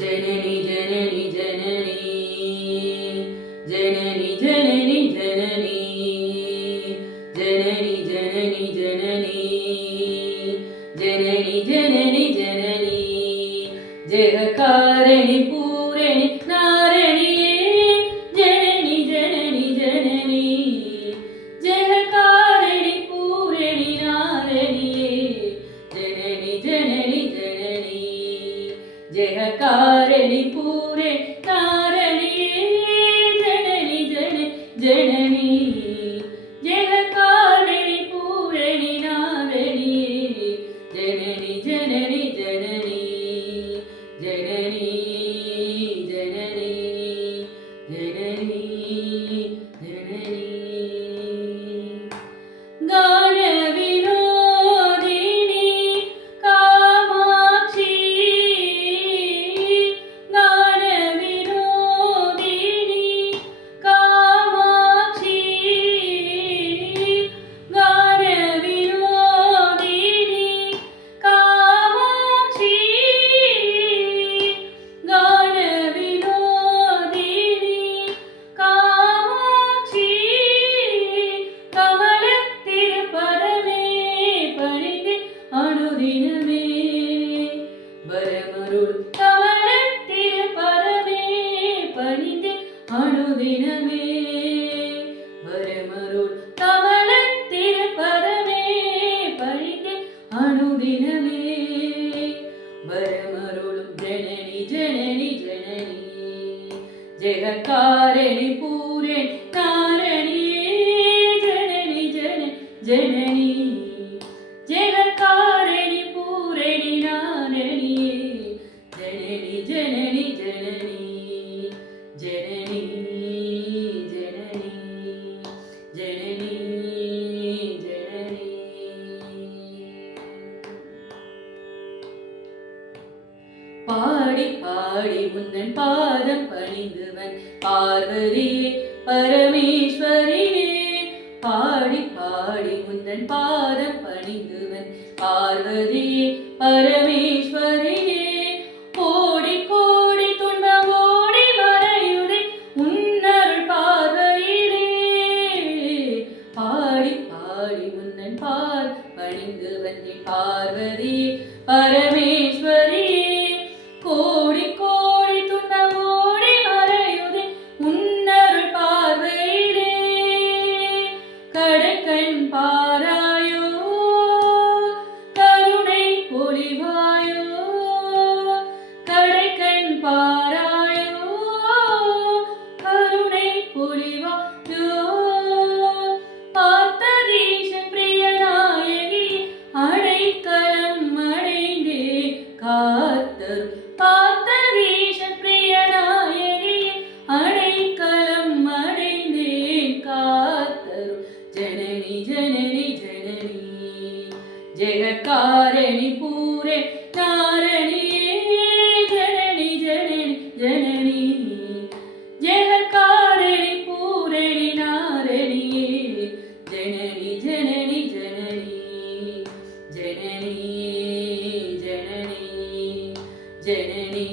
जननी जननी जननी जननी जननी जननी जननी जननी जननी जननी जननी जननी जयकारिणी पूरणि नारणिये जननी जननी जननी जयकारिणी पूरणि नारणिये जननी जननी जननी जयकारिणी पूरे नारणिये जननी जननी जननी जयकारिणी पूरणि नारणिये जननी जननी जननी जननी जननी जननी जननी गान विनोदिनी कामाक्षी गान विनोदिनी कामाक्षी गान विनोदिनी कामाक्षी गान विनोदिनी कामाक्षी कमलतिरुपदमे पणिते अनुदिनमे वरमरुळ कमलतिरुपदमे पणिते अनुदिनमे वरमरुळ कमलतिरुपदमे पणिते अनुदिनमे वरमरुळ जननी जननी जननी जयकारिणी पूरे नारणिये जननी जननी जननी जयकारिणी पूरणि नारणिये जननी जननी जननी जननी जननी जननी जननी பாடி பாடி உந்தன் பாதம் பணிந்துவன் பார்வதியே பரமேஸ்வரியே பாடி பாடி உந்தன் பாதம் பணிந்துவன் பார்வதியே பரமேஸ்வரியே கோடி கோடி துன்பம் ஓடி மறையுதே உன்னருள் பார்வையிலே பாடி பாடி உந்தன் பார் பணிந்து வந்தேன் பார்வதியே பரமேஸ்வரியே கோடி கோடி துன்பம் ஓடி மறையுதே உன்னருள் பார்வையிலே கடைக்கண் பாராயோ கருணை பொழிவாயோ கடைக்கண் பாராயோ கருணை பொழிவாயோ பார்த்ததீசன் பிரியநாயகி அடைக்கலம் அடைந்தே காத்தரும் பார்த்ததீசன் பிரியநாயகி அடைக்கலம் அடைந்தேன் காத்தரும் जननी जननी जननी जयकारिणी पूरे नारणिये जननी जननी जननी जयकारिणी पूरणि नारणिये जननी जननी जननी जननी जननी जननी